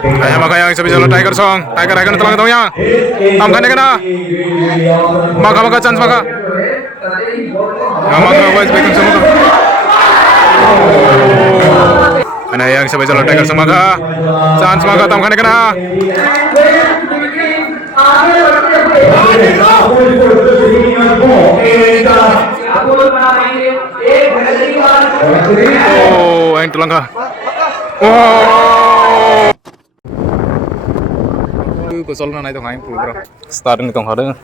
Ay maka yang sabi jalo Tiger song, Tiger akan telang tong yang. Tam kan kena. Maka chance maka. Ya maka wise back song maka. Ana yang sabi jalo Tiger song maka. Chance maka tam kan kena. Oh, yang telang ka. Oh. Kesolan naik tong program starting tong hade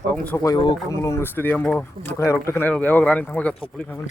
tong sokoyo kumulung stadium bo bukai rok tekne ewak rani tang ga thopuli khamani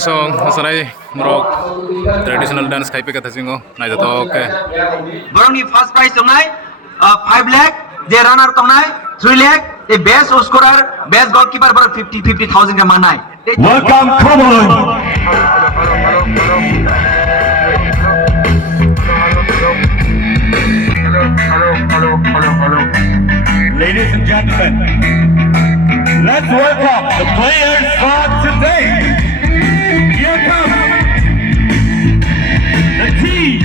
song masanai morok traditional dance kai pe kata singo nai jato okay borongni first prize tongnai 5 lakh je runner tongnai 3 lakh the best scorer best goalkeeper bar 50,000 ka manai welcome come on ladies and gentlemen let's welcome the players for today. Here comes the team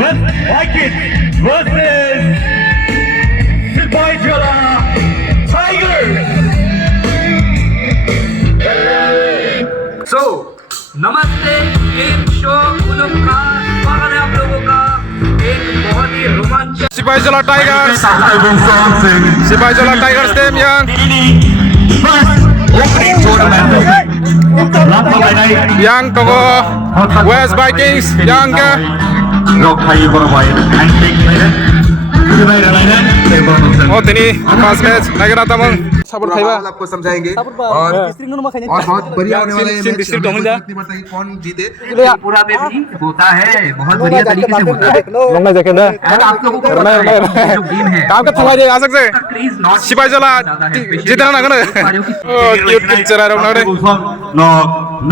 with Vikings versus Sipaijala Tigers. So, नमस्ते game show उनका स्वागत है आप लोगों का एक बहुत ही रोमांचक Sipaijala Tigers Sipaijala Tigers team yang Opening tournament. yang toko West Vikings yang ke oh ini pas match lagi rata mong sabur khaiba आपको समझाएंगे और बहुत बढ़िया होने वाला है मैच कितनी बार तक कौन जीते पूरा में भी होता है बहुत बढ़िया तरीके से होता है लोंगा देखे ना और आप लोगों को पता है जो गेम है काम का थमा आ सकते क्रीज नॉट Sipaijala जितना ना करना oh cute picture आ रहा है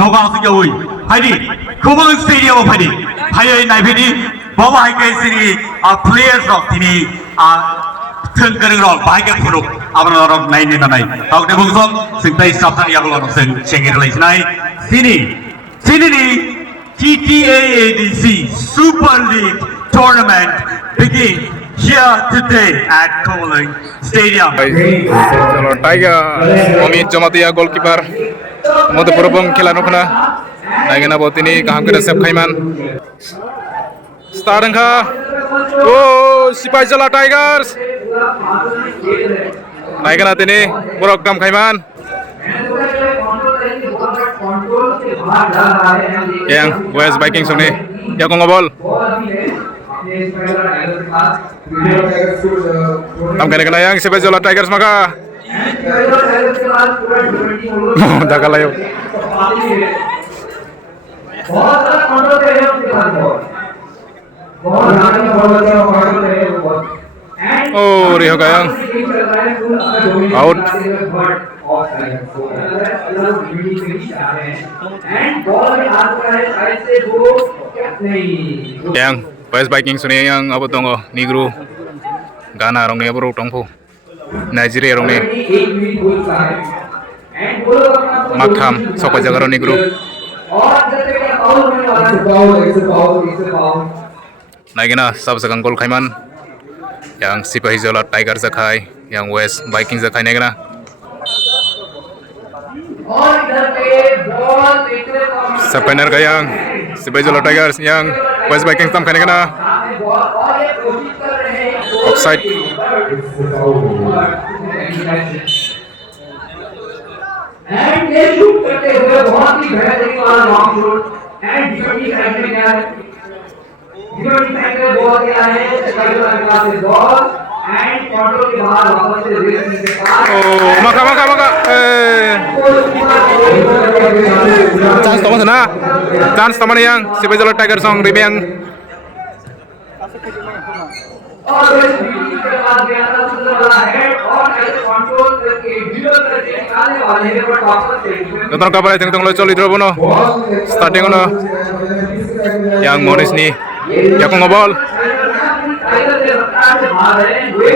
너가 어떻게 파이팅 구멍 스테디엄 파이팅 파이어 나이베니 버버 하이케이스니 players of ini thường bahagia puruk abang naik naik tahu deh bungsong sintai sabtan yang lalu sen cengir lagi sini ni TTAADC Super League Tournament begin here today at Komalang Stadium. Chalo Tiger Omid Jomatia goalkeeper mode purubong khela nukna naigena botini kaham kena sep khaiman starting kha oh Sipaijala Tigers naigena tini borok kam khaiman yang West Vikings suni ya ko ngobol tam kena yang Sipaijala Tigers maka dagal ayo oh Rio Gayang out yang West Vikings suni yang apa tongo Negro Ghana rong ne bro tongpo Nigeria rong ne Makham soko jaga rong Negro naigena sab sakang gol khaiman yang Sipaijala Tigers zakai yang West Vikings zakai naigena Sepener yang Sipaijala Tigers yang West Vikings tam khane kana offside and ये shoot करते हुए बहुत ही बेहतरीन वाला long shot and defending side में ball गया है spider के पास से बॉल एंड कंट्रोल के बाहर वापस से रेस के पास oh maka tong sana chance tamani yang Sipaijala Tiger Song Rimeng always बीच के पास गया था सुंदर वाला हेड और ऐसे कंट्रोल करके जीरो करके निकालने वाले हैं पर वापस से Nonton kabar yang tengah coli terus bono starting bono yang Morris ni ya kong ngobol tiger के रफ्तार से भाग रहे हैं वे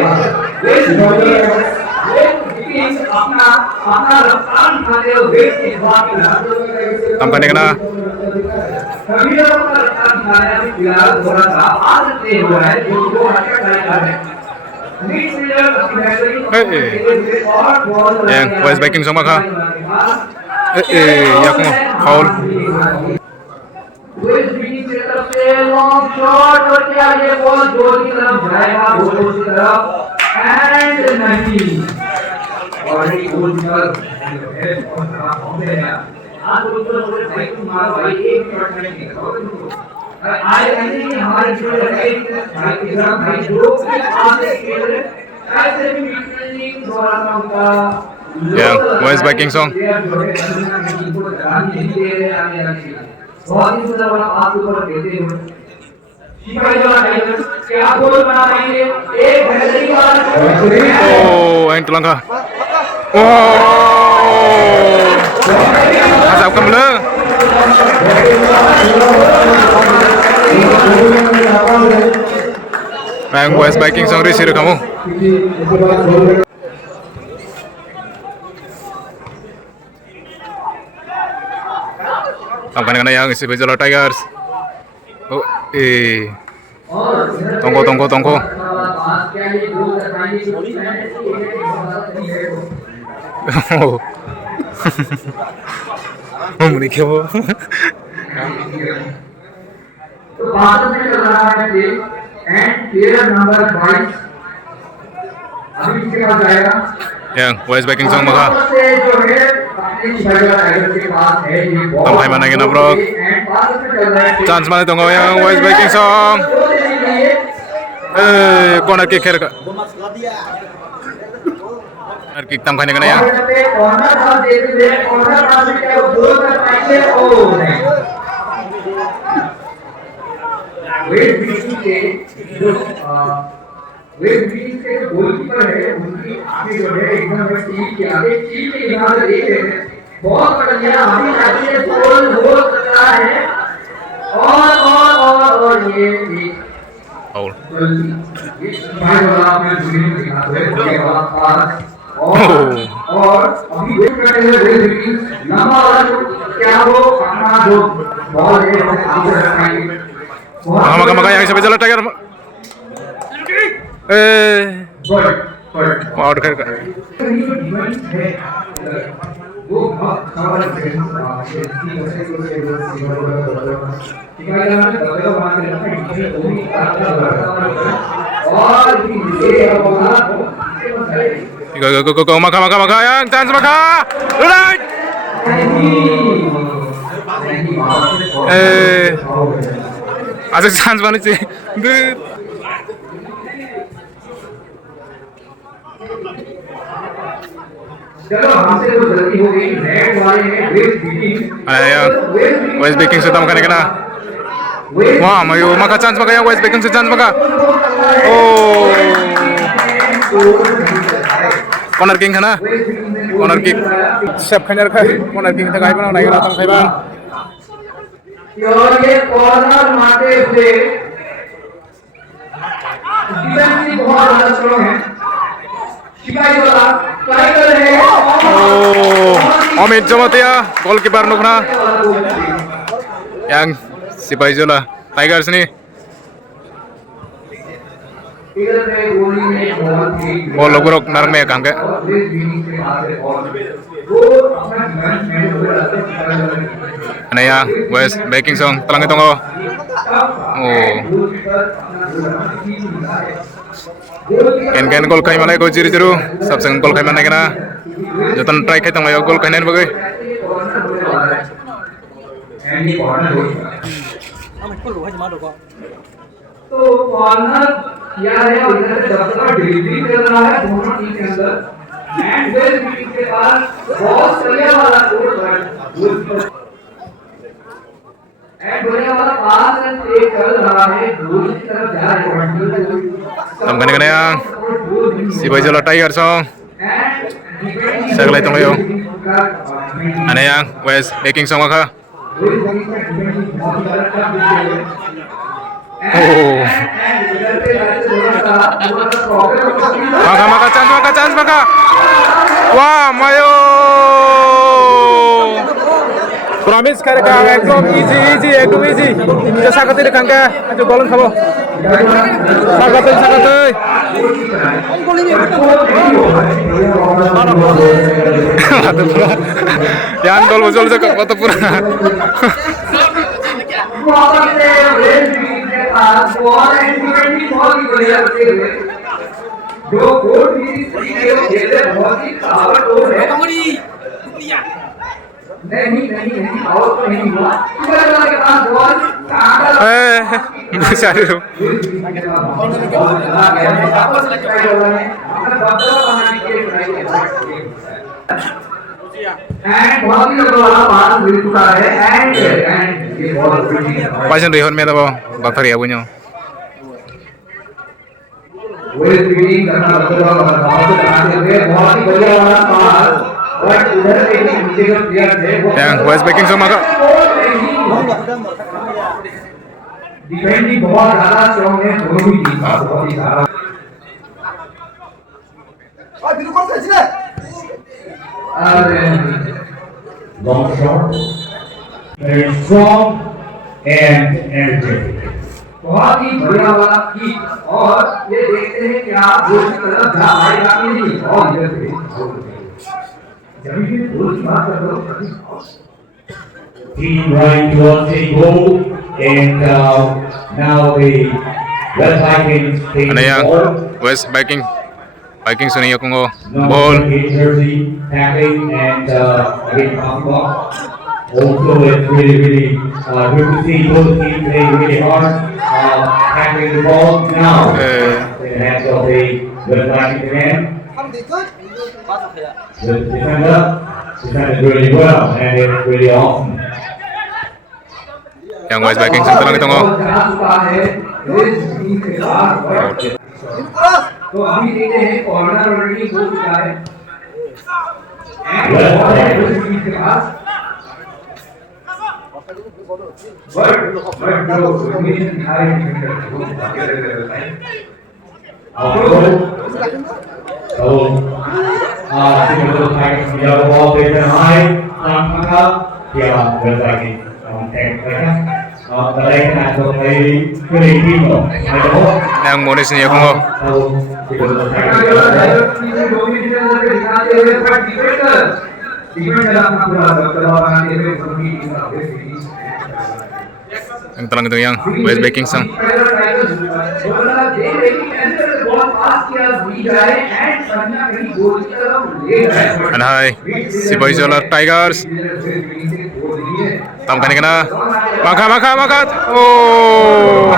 अपना अपना रफ्तार दिखाते हुए वेट की बात कर रहा है tamkan ni kena कभी लोग अपना रफ्तार दिखाने में फिलहाल थोड़ा सा आगे तेज हो रहा है जो वो हटकर ट्राई कर रहे हैं मिडफील्डर अपनी बैटिंग और yang West Viking Song maka ya kong foul West Indies की तरफ से लॉन्ग शॉट और क्या ये बॉल जोर की तरफ जाएगा गोल की तरफ एंड नहीं और ये गोल पर आज गोल पर पूरे भाई मार भाई एक शॉट नहीं आज नहीं हमारे जो है भाई की तरफ भाई जो आगे खेल रहे ऐसे भी मिडफील्डिंग दौरान का yang West Viking Song बहुत ही सुंदर वाला पास ऊपर देते हुए शिपाईजला टाइगर्स क्या गोल बना पाएंगे एक बेहतरीन वाला oh yang telangka asap kembali yang West Viking Song risir kamu tamkan kena yang Sipaijala Tigers oh tongko oh muni kyo तो भारत में चल रहा है टीम एंड प्लेयर नंबर 22 अभी इसके पास जाएगा yang West Viking Song maka से जो है अपने शिपाईजला टाइगर्स के पास है ये ball tampai mana kena bro and Bharat में चल रहा है chance mana tunggu yang West Viking Song corner kick kira corner kick tamkan kena yang corner pass देते हुए कॉर्नर पास से क्या गोल कर पाएंगे ओ नहीं वेस्ट विंडीज के जो वेस्ट विंडीज के जो गोलकीपर है उनकी आगे जो है एकदम टीम के आगे टीम के यहाँ से देख रहे हैं बहुत बढ़िया अभी आगे गोल हो सकता है और ये foul भाई वाला आपने जुड़ी दिखाते हैं उसके बाद पास और अभी वेट करते हुए वेस्ट विंडीज लंबा वाला जो क्या वो अपना जो बॉल है वो आगे रखेंगे maka yang Sipaijala Tigers out kira वो सवाल go maka yang chance maka right asik chance mana sih चलो हमसे तो गलती हो गई नेट वाले ने West Indies yang West Viking Song tamkan kena wah mayu maka chance maka yang West Viking Song chance maka oh corner kick kana corner kick sep khanyar khai corner kick thak ai bana nai kana tam khai bang और ये corner मारते हुए defensive बहुत ज्यादा strong है शिपाईजला tiger है oh Omid Jomatia goalkeeper nukna yang Sipaijala Tigers ni इधर पे गोली में बॉल थी ball logrok narang me kam ke और वेस्ट विंडीज के पास है बॉल वो अपना डिफेंस में हो रहा था ana yang West Viking Song telang tunggu oh ken gol kai malai go jiri jiru sabsang gol kai mana kena jotan try kai tang gol kai nen bagai तो corner किया है और इधर से डबल डिलीवरी कर रहा है दोनों टीम के अंदर एंड वेस्ट विंडीज के पास बहुत सही वाला गोल है गोल की तरफ जा रहे हैं tamkan kana yang si Boyzone Tigers song saglay tong yo ana yang West Baking song maka maka chance maka wah mayo promise kharga ekdom easy ekdom easy je sakate kangka jo golon khabo sakate yan dol bojol je kota pura जो code भी खेले बहुत ही ताबड़तोड़ है नहीं और तो नहीं हुआ सुपर के पास बॉल बेचारे एंड बहुत ही वाला पास मिल चुका है एंड ये ball paisen rihon me dabo bathari abunyo west winning करना मतलब बहुत कराते हुए बहुत ही बढ़िया वाला पास और उधर से एक नीचे का प्लेयर थे yang West Baking song maka defending बहुत ज्यादा स्ट्रांग है दोनों ही टीम का बहुत ही सारा long shot, very strong and energetic. बहुत ही बढ़िया वाला किक और ये देखते हैं क्या गोल की तरफ जा पाएगा कि नहीं और इधर से जब भी गोल की बात कर रहे हो Team right towards a goal, and now the Red Vikings take ana the yang ball. West Baking suni yakungo Number ball 8 jersey tackling and again Papa. Also, it's really good to see both teams playing really hard, tackling the ball now. In the hands of the Red Vikings again. The defended really well, and it's really awesome. yang West Baking song talang itongo जा चुका है waste winning के बाद तो अभी देखते हैं corner already हो चुका है एंड बॉल है वेस्ट विनिंग के पास बट जो डोमिनेशन दिखाई डिफेंडर वो बाकी रहता है So, the Tigers the other ball taken high, yeah, Red Vikings but I can also play pretty people. yang Monis ni yakungo So, because of the Tigers domination दिखाते हुए but defender अपना पूरा दबदबा बनाते हुए दोनों ही टीम का west winning yang talang itong yang West Baking song ana hai si Boyzone Tigers tamkan kana maka oh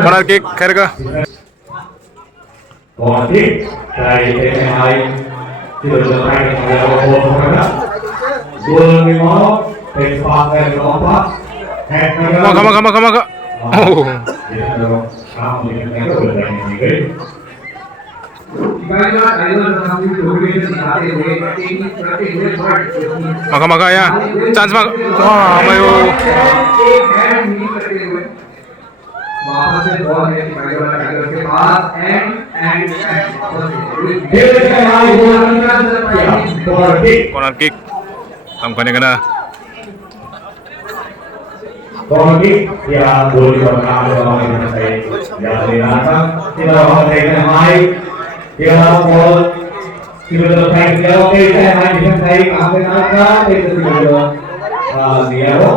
corner kick kharga corner kick, taken high, because the Tigers the other ball for goal ni mo, take pass and long pass, maka oh maka ya chance maka wah mayo वापस से ball है tiger के पास and corner kick tamkan kana corner kick, yeah, goal for Namma say, yeah, the taken high, yeah, ball, the Tigers yellow, taken high, defense side, after take the yellow,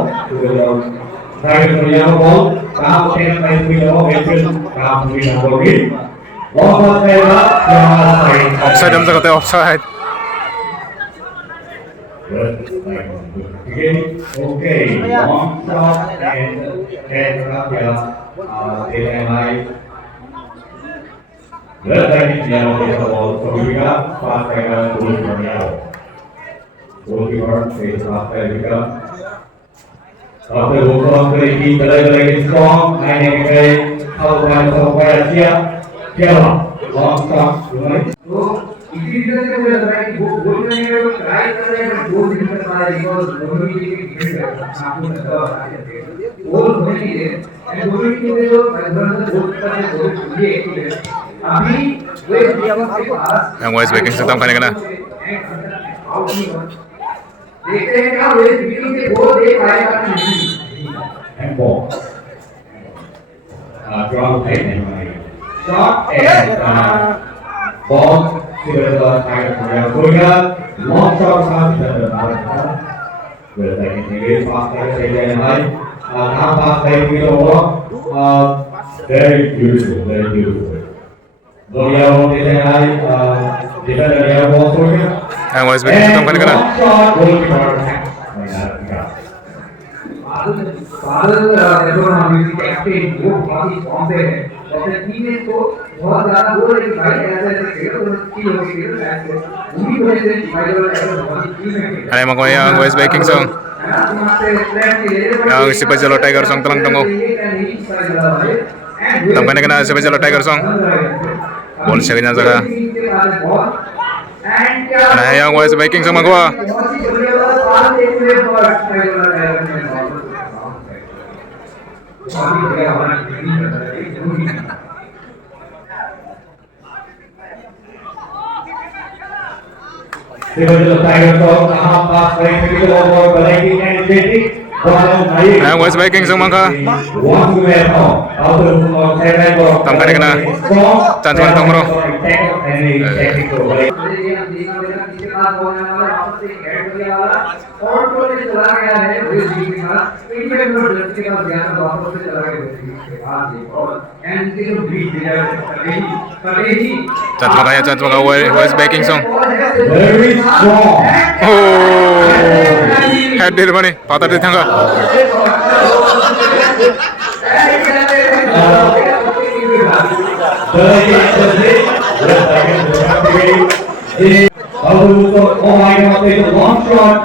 Tigers for yellow ball, now taken by the yellow, now to be number 8. offside am sakate offside Okay, long shot and head up, yeah, taken high. Red Vikings yellow is the ball, so we got fast Tiger goal from yellow. Goalkeeper takes fast Tiger. Oke, bukan berarti berlari strong, hanya kayak kalau siap, siapa? Long shot, mulai. तो इसी reason से मुझे लग रहा है कि वो गोल करने का ट्राई कर रहे हैं गोल नहीं कर पा रहे बिकॉज़ दोनों ही टीम की गेम आपको पता है गोल होने के लिए एंड दोनों ही टीम जो मैदान में गोल करते हैं गोल ये एक है अभी वे के पास Yang West Viking sedang kena kena. देखते हैं क्या वे विकिंग से गोल दे पाएगा कि नहीं And ball. Draw play anyway. Shot and ball to the Tiger Korea. Korea long shot pass to the ball. Well, they can take it fast like they can high. Now pass they will over. Very beautiful, very beautiful. Korea won't get high. Defender there ball Korea. Yang West Viking sedang kena kena. Long shot goalkeeper. बादल रेडोना music captain वो बहुत ही form पे है और team में तो बहुत ज्यादा बोल रही है भाई ऐसे ऐसे खेलो तो टीम हो गई है ऐसे उन्हीं वजह से भाई लोग ऐसे बहुत ही टीम में Ada yang yang West Viking song. Yang si Pajalo Tiger song telang tunggu. Sedang kena si Pajalo Tiger song. Ball sekenya jaga. Ada yang West Viking sama gua. Yang West Viking sama ka. Tam kena. Chance mana tong bro. Chance maka West Viking song. Oh, head deal bani, patah di tangga. Oh my God, it's a long shot.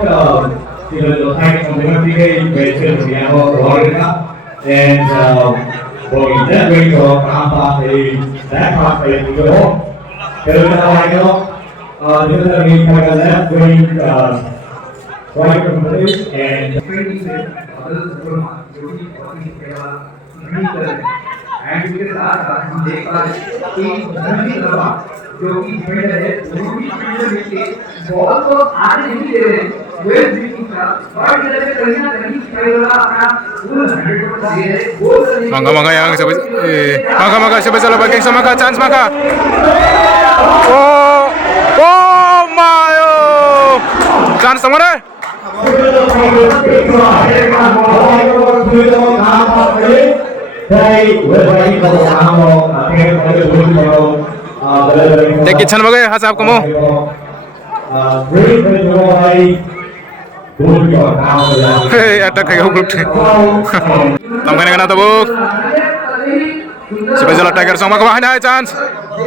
The Tigers from the Olympic and going that way to that pass is to go. Pero this is a game for the left wing right from the and and के साथ साथ हम देख पा रहे हैं कि धनी लगा जो कि डिफेंडर है वो भी डिफेंडर लेके बॉल को आगे नहीं दे रहे वे भी का बॉल के लिए कहीं ना कहीं खेलना अपना फुल 100% दे रहे गोल करने Mangga yang si Pajalo Viking sama ka chance maka. Oh my chance sama deh. Dek kitchen bagai hasab kamu. Hey, attack kayak group. Tam kena tabuk. Si Pajalo Tiger sama ka bahana chance. और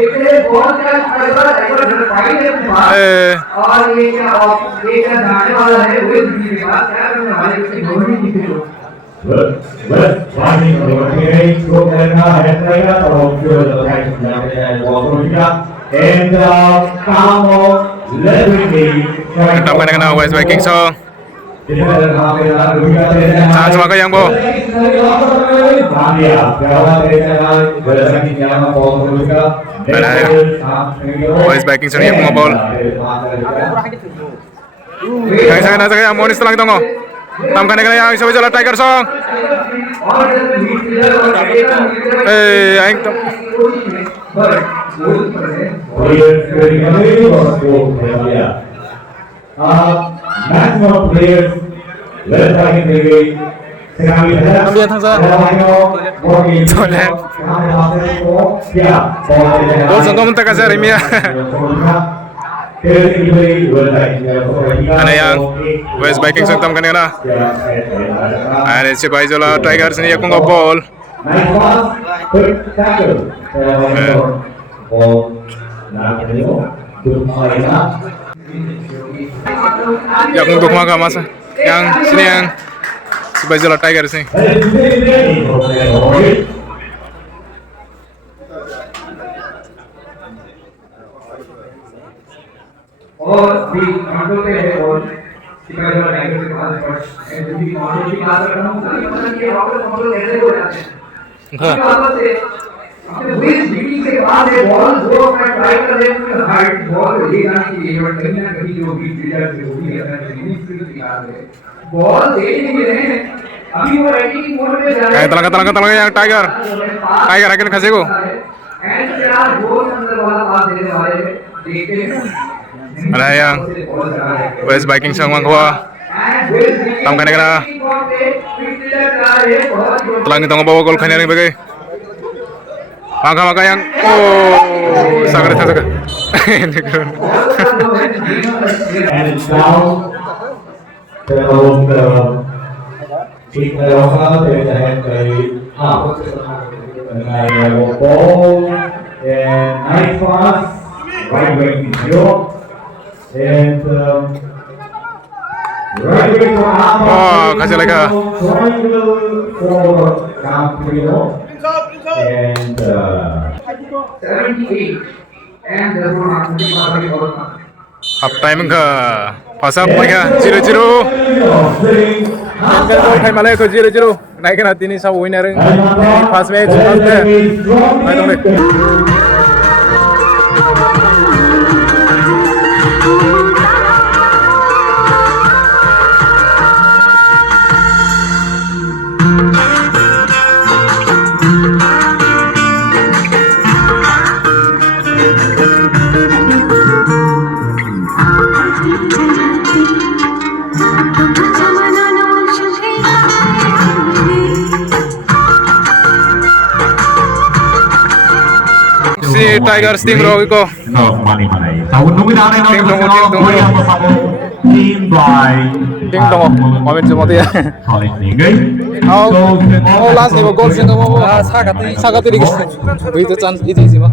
ये क्या जाने वाला है वो भी बात क्या करने वाले उसकी दोनों ही team Tam kena West Viking song. Chance maka yang bo. West Viking sini yang ngobol. Saya yang monis telang tunggu. Tam kena yang si Pajalo Tiger song. Aing tam. Maximum players, let's try to make it. Ambil thangsa. Gol sangka mentak aja Remia. Ada yang West Viking tam kena. Ada si Pajalo Tigers ni yang ngobol. Yang untuk maka masa yang sini yang Sebagai Tiger sih. और भी कांटों पे है और सिपाही वाला tiger के पास first and जो भी कांटों की बात कर रहा हूँ मुझे पता नहीं ये वापस कंट्रोल कैसे हो जाते हैं वापस से अपने विज मीटिंग के बाद ये बॉल जो मैं ट्राई कर रहे हैं हार्ड बॉल ये जाने के लिए बट कहीं ना कहीं जो भी फील्डर से वो भी अपना ट्रेनिंग स्किल दिखा रहे हैं बॉल दे नहीं रहे हैं अभी वो राइटिंग मोड में जा रहे हैं Tolong yang Tiger. Tiger akan kasih go. And क्या वो अंदर वाला पास देने वाले देखते हैं Ada yang West Viking sang mang gua. Tam kan kena. Telang itu bawa gol kan yang bagai. Maka yang sangat sangat. And it's down. Kick the over, there's a head by half. And I have a ball. And nice pass. Right wing zero. And right wing for half. Oh, kasih lagi. Triangle for Campino. And 78 and therefore not to be Half time ke pasal mereka 0-0. Kan gol khai malai ke 0-0. Naik kan hati ni sah winner pas match nanti. Naik dong deh. Si Tiger Stingray ko. Mani. Tahun nunggu dah nih. Tim tunggu. Team by. Tim tunggu. Moment semua tu ya. College Ninggay. Oh last ni gol sih kamu. Sagat ini guys. Itu chance itu sih mah.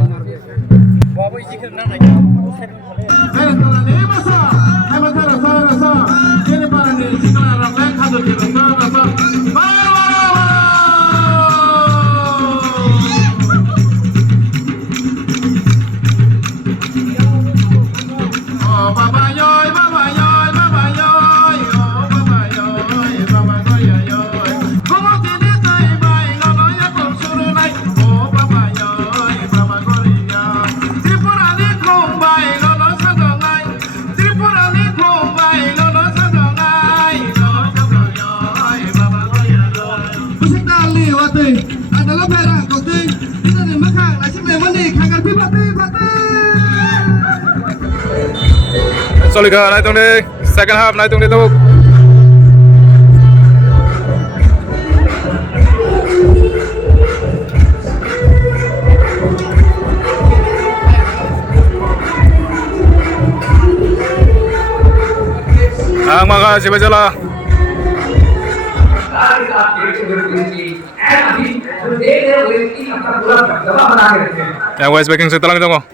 Solid ke naik tong deh. Second half naik tong deh tu. Maka siapa jalan? Yang West Viking setelah itu kok.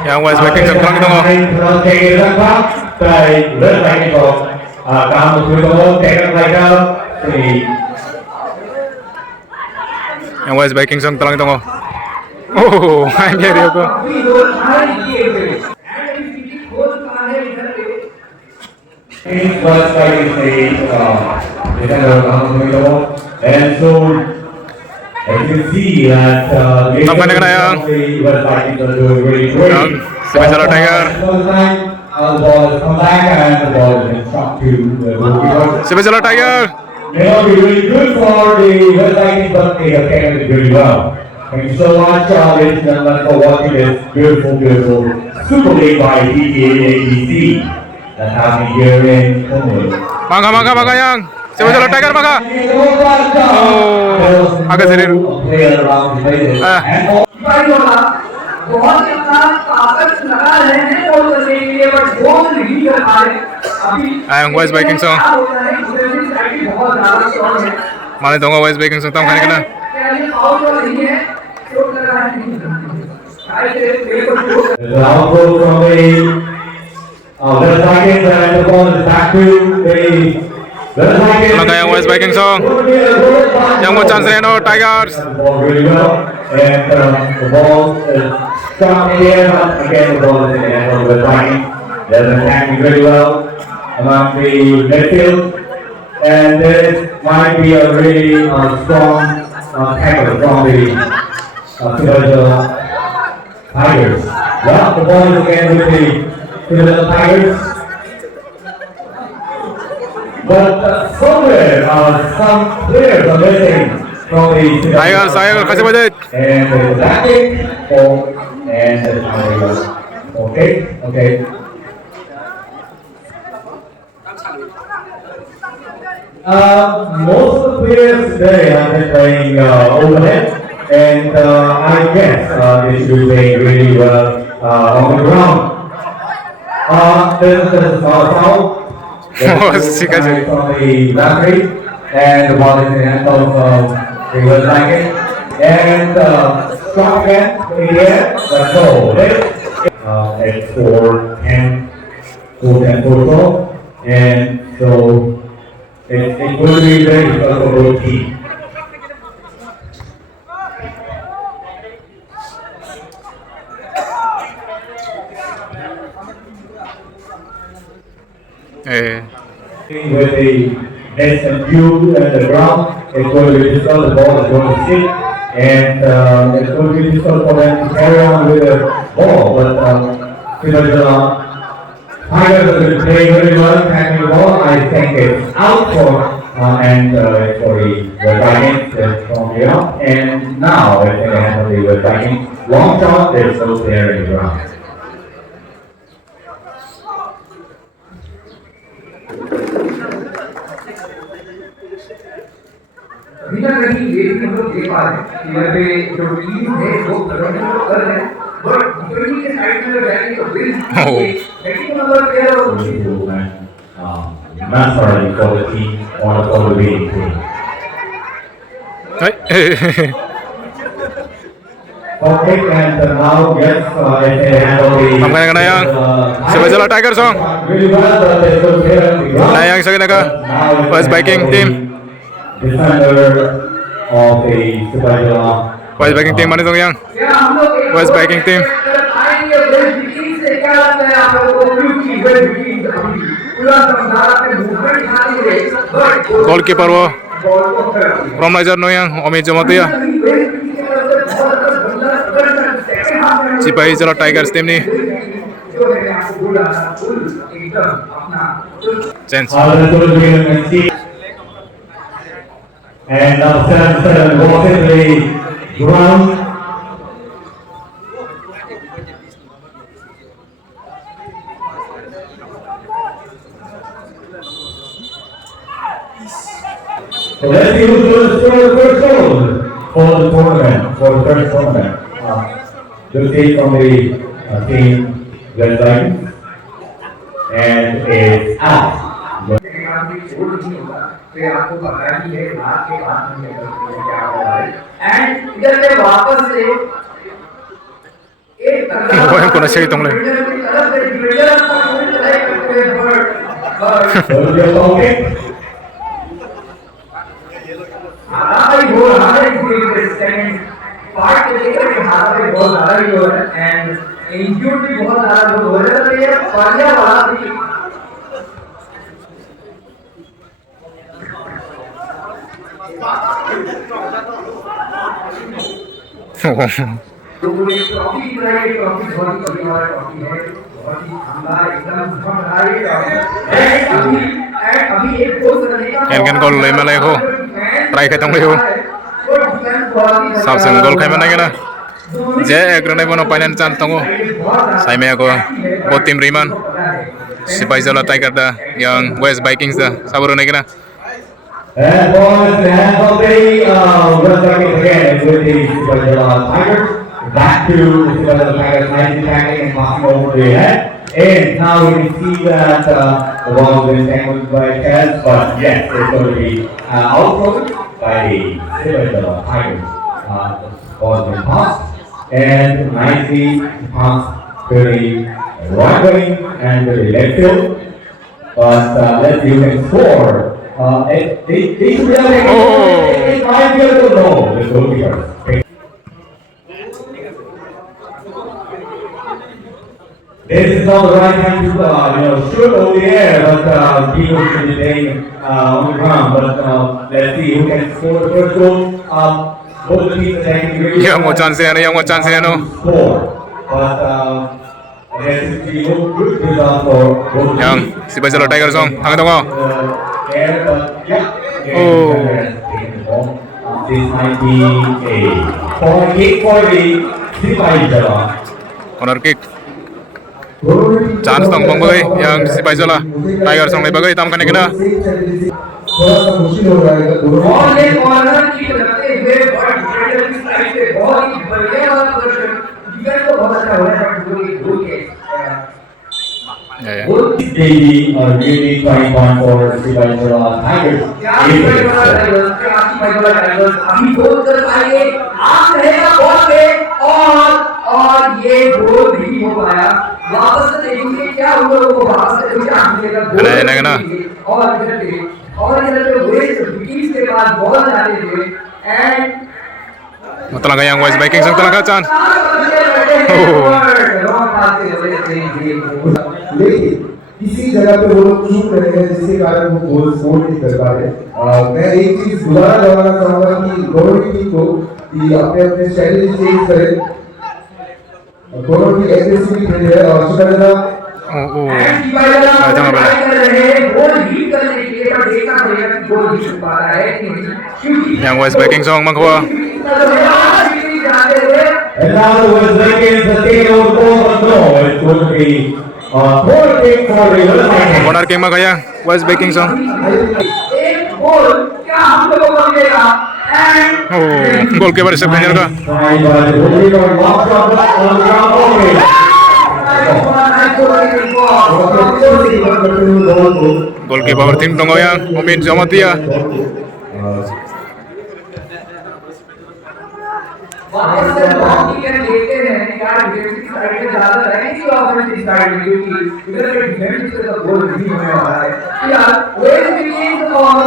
Yang West Viking setelah itu kok. Yang West Viking setelah itu kok. Oh, main dia kok. And so as you see that Tampan kena yang Sebagai Tiger. Sebagai Tiger. May not be really good for the West Vikings, but they have taken it really well. Thank you so much, ladies and gentlemen, for watching this beautiful Super League by DAABC that's happening here in Conway. Maka yang Sebagai Tiger maka. Oh, agak serius. बहुत इतना ताकत लगा रहे हैं और करने के लिए बट वो नहीं कर पा रहे अभी Ayang West Viking song. क्या होता है डिफेंसिव साइड बहुत ज्यादा स्ट्रांग है Mana dongo West Viking song tam khane kana. क्या ये आउट और नहीं है शॉट कर रहा है आई से paper shot The output from the West Vikings and the ball is back to the West Vikings. Maka yang West Viking song. Yang mau chance Reno Tigers. The ball really well, and the ball is struck in the air, but again the ball is in the hands of the West Vikings. They're attacking really well among the midfield, and this might be a really strong tackle from the Philadelphia Tigers. Well, the ball is again with the Philadelphia Tigers. But somewhere some players are missing from the Tigers, Tigers kasih budget. and the back and the Tigers. Okay. Most of the players today have been playing overhead, and I guess they should be playing really well on the ground. This is not a foul. Oh, sika sih. From the referee, and the ball is in the hands of the West Vikings. And strong again in the air, but no. It's 4-10, 4-12, and so it will be very difficult for both teams. Eh. With the nets and view at the ground, it's going to be difficult. The ball is going to stick, and it's going to be difficult for them to carry on with the ball. But Philadelphia Tigers have been playing very well, tackling the ball. I think it's out for and it's for the West Vikings from here up. And now it's in the hands of the West Vikings. Long shot, there's no player in the ground. कहीं ना कहीं ये भी हम लोग देख पा रहे हैं कि यहाँ पे जो टीम है वो प्रदर्शन तो कर रहे हैं बट विपरीत के साइड में बैटिंग तो बिल बैटिंग नंबर प्लेयर और Not sorry for the team or for the winning team. Hey. Okay, and now yes, it's in the hand of the. Tam khane kana yang. Sebajala Tigers song. Really well, but it's still there on the ground. Nah yang sa ka West Viking team. Defender of the Subajala. West Viking team mana dong yang. क्या हम लोग West Viking team. आएंगे waste wikis से क्या लगता है आप लोगों को ब्लू की वेस्ट विकीज अभी पूरा समझारा पे मूवमेंट खाली है बट Goalkeeper wo बॉल को कर from Niger no yang Omid Jomatia. Cipahi Jala Tigers team ni. जो मैंने आपको बोला था फुल एकदम अपना Chance. And now 7-7 walks into the ground. So let's see who's going to score the first goal for the tournament, for the first tournament. Just take from the team West Vikings, and it's out. फिर आपको पता ही है रात के बाद में क्या होगा एंड इधर पे वापस से एक Ko yang kuna siya itong lang. So you're talking. हारा ही सेकंड पार्ट के लेकर के हारा भी बहुत ज्यादा ही हो रहा है एंड इंज्यूर्ड भी बहुत ज्यादा हो रहा है तो ये पहले वाला भी तो ये ट्रॉफी की तरह ये ट्रॉफी बहुत ही बढ़िया वाला ट्रॉफी है बहुत ही शानदार एकदम बहुत अभी एक पोस्ट करने का Yan kan goal lay malay ko. Try ka tong liho. Sabsen goal kay manay kana. Je ekronay mo no painan chan tongo. Sai me ako both team Riman. Cipahi Jala Tigers da yang West Vikings da saburo nay kana. And ball is in the hands of the West Vikings again with the Subajala Tigers. Back to the Subajala Tigers, nicely tackling and passing over the head. And now we can see that the ball is tangled by Chaz, but yes, it's going to be outthrown by the Silver Tigers. Ball has been passed, and nicely passed to the right wing and to the left field. But let's see who can score. They should be able to it might be able to know the goalkeeper. This is not the right time to shoot over the air, but people should be staying on the ground. But let's see who can score the first goal. Both teams attacking really Yang một chance này, yang một chance này no. score. But let's see good result for both Yang teams. si Bajalo Tiger song, hang tong. Air, but yeah. Oh. This might be a corner kick for the Sribai. Corner kick. Chance tong bang bagai yang si Bajalo Tiger song le bagai tam kane kena. थोड़ा सा मुश्किल हो रहा है दोनों और ये corner की लगते हुए बॉल डिफेंडर की साइड से बहुत ही बढ़िया वाला प्रदर्शन डिफेंस तो बहुत अच्छा हो रहा है बट गोल के Ya ya. Daily really trying point for Sribai Tigers. अभी गोल कर पाएंगे आप रहेगा बॉल पे और ये गोल नहीं हो पाया वापस से देखेंगे क्या हुआ वो वापस से कुछ आगे का गोल और इधर पे वेस्ट विकेट के बाद बॉल जाते हुए and Talaga yang West Vikings ang talaga chance. लेकिन किसी जगह पे वो लोग चूक रहे हैं जिसके कारण वो गोल स्कोर नहीं कर पा रहे। मैं एक चीज दोबारा दोहराना चाहूंगा कि दोनों ही टीम को कि अपने अपने स्ट्रेटजी चेंज करें। दोनों की एग्रेसिवली खेल रहे हैं और शिकायत Jangan balik. गोल हिट करने के लिए पर देखना पड़ेगा कि गोल हिट हो पा रहा है कि नहीं Yang West Vikings song mangkuha. And now the West Vikings are taking over the ball, but no, it's going to be corner kick for the West Vikings. Corner kick magaya West Vikings song. एक गोल क्या हम लोगों को मिलेगा and Oh, goalkeeper save kanya ka. Trying by the goalkeeper, walks up on the ground, okay. Goalkeeper tim tong yang Omin Jamatia. वापस से ball की can लेते हैं यार डिफेंस की साइड में ज्यादा रहेगी ऑफेंस की साइड में क्योंकि इधर पे डिफेंस से तो गोल नहीं होने वाला है यार वेस्ट विकेट और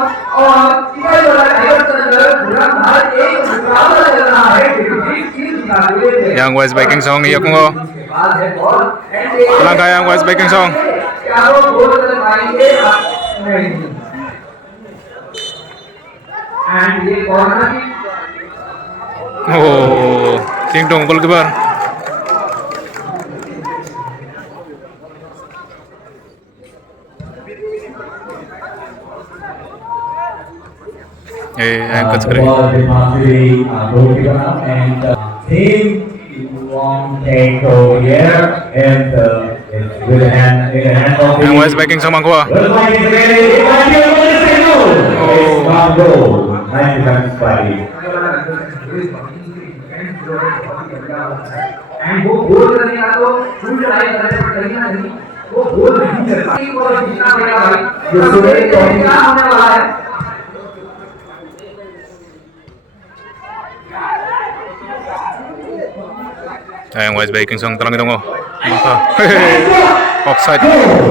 इधर वाला टाइगर अंदर पूरा भारत एक मुकाबला चल रहा है डिफेंस की निकाल हुए थे Yang West Vikings song iya ko. बाद है ball Talaga yang West Vikings song. क्या वो गोल कर पाएंगे नहीं एंड ये कॉर्नर की Oh, ting dong goalkeeper. Angkat The sekali. ball has been passed to the goalkeeper now, and team long take over here, and it's with a hand of the Yang West Vikings song mangkuha. West Vikings again. It might be a goal, it's a goal. It's not a goal. Nice defense by the and वो गोल करने का तो full try कर रहे हैं पर कहीं ना कहीं वो गोल नहीं कर पाए वो जीतना पड़ेगा भाई जो सुबह क्या होने वाला है Yang West Vikings song talang dong. Offside.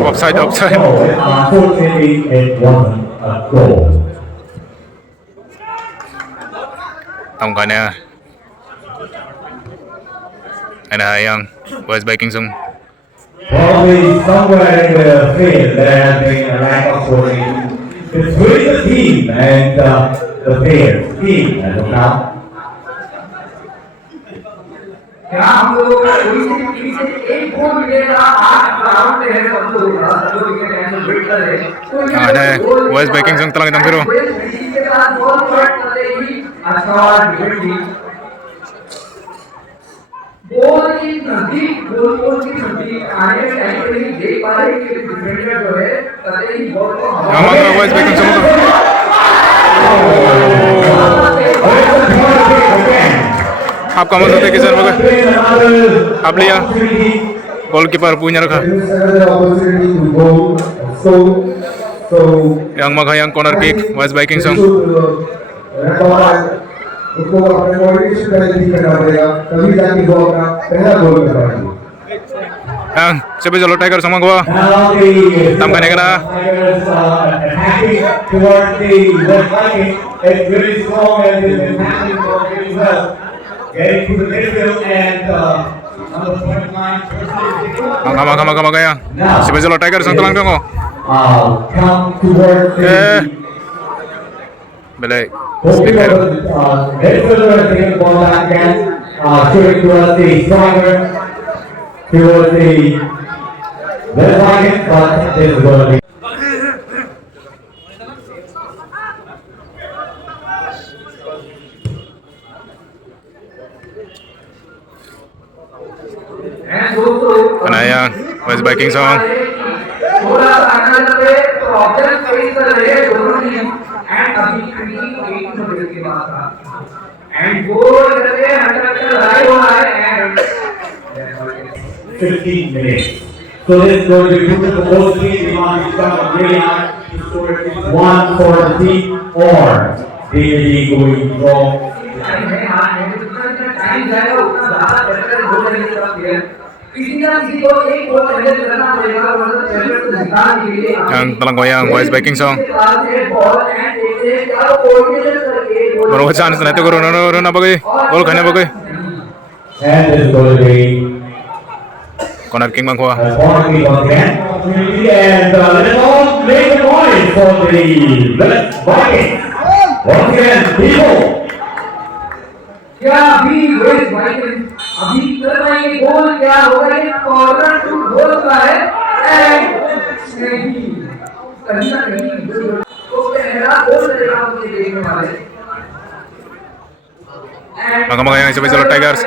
Offside. No, unfortunately, it wasn't a goal. Tong kanya. Ana yang West Vikings song. Probably somewhere in the field there has been a lack of coordination between the team and the players. Team as of now. क्या हम लोगों का कोई से एक गोल मिलेगा आज ground पे है सब लोग सब विकेट है वेट कर रहे हैं Ana West Vikings song talang dong pero. के बाद बॉल शॉट कर देगी अच्छा और डिफेंडिंग गोल की नजदीक गोल की नजदीक आने के टाइम पे ही देख पा रहे कि डिफेंडर जो है कतई ही बॉल को Yang mangkuha West Vikings song. Hap kamu tu kisan bagai. Hap liya. goalkeeper punya raka. There is another opportunity to go. So Yang maka yang corner kick West Viking Song. उसको अपने motivation का ठीक करना पड़ेगा तभी जाके वो अपना पहला गोल कर पाएंगे Yang siapa jalo Tiger sama gua. Now the Tambah nih kena. Tigers attacking towards the West Viking. It's really strong and it's been happening for really well. Getting to the midfield and number 29. Maka yang. Siapa jalo Tiger sama telang dong. Come towards the Belai. midfielder taking the ball back again. Shooting towards the striker. Towards the West Viking, but this is going to be. And दोस्तों Kena yang West Viking Song. थोड़ा अंदर पे तो observe face कर रहे हैं दोनों team and अभी क्रिकेट 8 मिनट के बाद था एंड गोल करके 100 लड़ाई हो रहा है and 15 minutes. So this is going to be put to both teams. We want to start really hard to score at least one for the team or they will be going wrong. Time जाएगा उतना ज्यादा बेहतर गोल करने की तरफ है किसी ना किसी को एक गोल पहले करना पड़ेगा वरना पहले तो निकाल के लिए Yang telang goyang West Viking Song. Ball and एक क्या कोऑर्डिनेशन करके Baru chance na ito guru na bagay. Goal kanya bagay. And this is going to be Corner king bang kuha. a corner kick again. And let it all make a noise for the West Vikings. Once again, people. क्या अभी waste Viking अभी कर रहे हैं गोल क्या होगा ये corner to गोल का है एंड नहीं कहीं ना कहीं तो पहला गोल रहेगा मुझे देखने वाले Maka yang siapa jalo Tigers.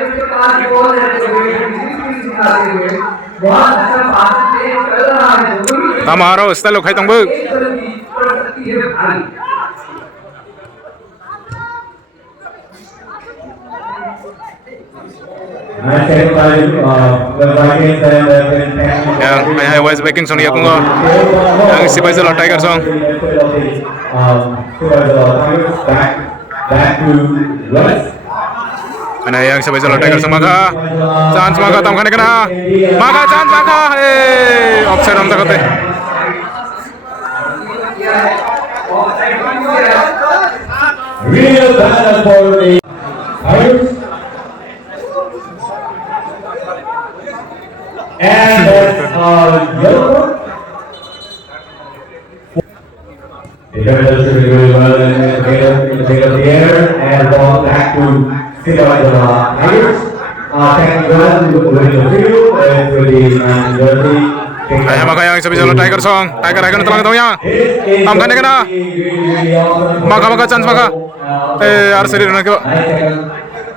बहुत अच्छा पास प्ले कर रहा है दोनों Tama haro style khai tong bu. एक गलती पड़ सकती है भारी Nice take by the Vikings and Yang ay West Viking Song dia ko nga. Yang siapa jalo Tigers Song. Back to West. Kena yang siapa jalo Tigers Song maka. Chance maka tam kane kena. Maka chance maka. Offside am takate. Real battle for the Tigers. And that's yellow. The defenders should be really well in the air and ball back to the Tigers. Taking well with the field and with the jersey. Ay maka yang siapa jalo Tigers Song. Tiger akan telang tong ya. Tam kane kena. Maka chance maka. Arsari na ko. Nice tackle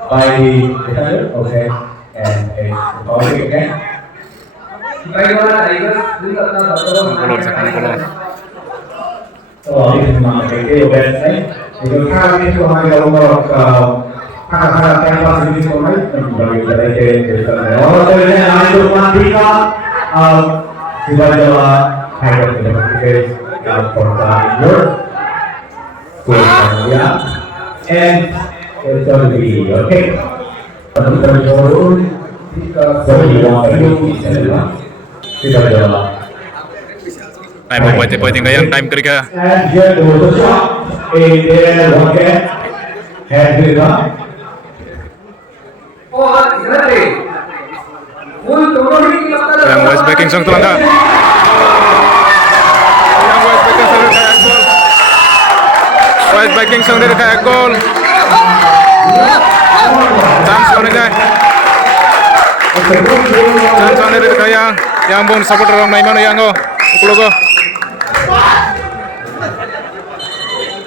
by the defender. Okay. And it's foul again. भाई वाला tiger दिल अपना बताओ Kolor sa kane kolor. Oh, ini memang kayak best nih. Itu kan itu hanya untuk kakak-kakak tempat sini semua bagi dari kita. Oh, ternyata itu Mandika. Sudah jalan Tiger sudah pakai dalam portal York. Ya. And it's gonna be okay. Kita turun. Kita sudah jalan. Ay pwede kayang time kerja. And here there was a shot. There one get. Head with it up. और इधर पे full दोनों ही की लगता है Yang West Viking Song telang ka. Yang West Viking Song dia kaya gol. West Viking Song dia kaya gol. Chance kone jay. Chance kone dia kaya yang bon supporter orang main mana yang go. Ukulo go.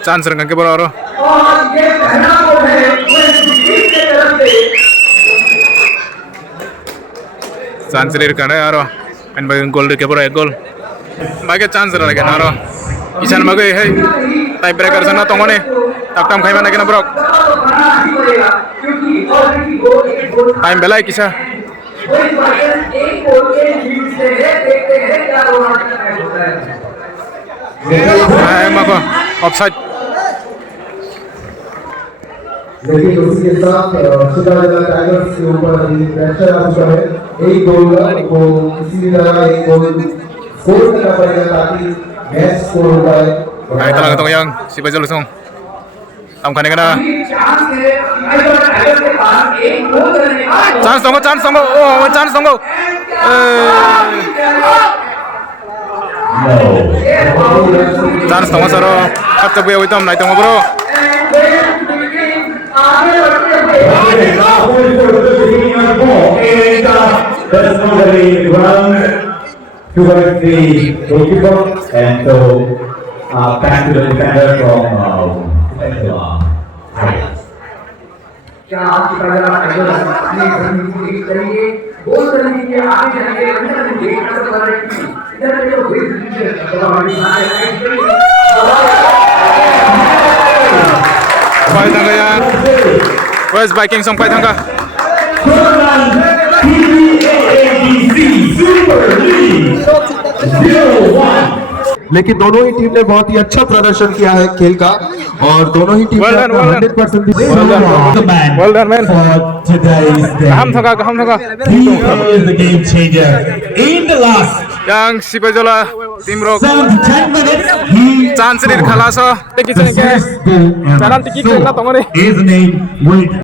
Chance rengan ke bawah. और ये पहला गोल है waste Indies की तरफ से Chance dia kena aro. Main bagi gol dia ke bawah gol. Bagi chance lagi na aro. Isan bagi hey. Tie breaker sana tongone. Tak tam khai mana kena bro. बना ही पड़ेगा क्योंकि already goal एक goal Time belai kisah. West viking एक goal के lead से है, देखते हैं क्या रोमांचक मैच होता है। Maka offside. लेकिन उसी के साथ सितारा टाइगर्स के ऊपर अभी प्रेशर आ चुका है। एक गोल को किसी भी तरह एक गोल स्कोर करना पड़ेगा ताकि मैच स्कोर हो पाए। Ay talaga to yang si Bajal Lusong. Am khane kana. Chance है टाइगर के पास एक गोल करने का Chance dong, chance dong. Oh, chance dong. No. Chance dong saro. Kapta buya witam nai dong bro. आगे बढ़ते हुए Okay, now for the beginning of the ball, and that's not the run towards the goalkeeper, and so back to the defender from क्या आपकी tiger tiger अपनी रणनीति lead करेंगे गोल करने के लिए आगे जाएंगे अंदर में गेट कर पा रहे हैं इधर पे जो हुई है हमारी Pai tangga ya. West Viking song pai tangga. TBAADC Super League 01. लेकिन दोनों ही टीम ने बहुत ही अच्छा प्रदर्शन किया है खेल का और दोनों ही team Well done, well done. 100% The man Well done, man. for today's Kaham game. tangga, kaham tangga. He is the game changer. In the last Yang si Bajola Team Rock. 7 to 10 minutes, he Chance lir khalas. Teki the chenge. first goal ever. Penalty kick So, na tongone. his name with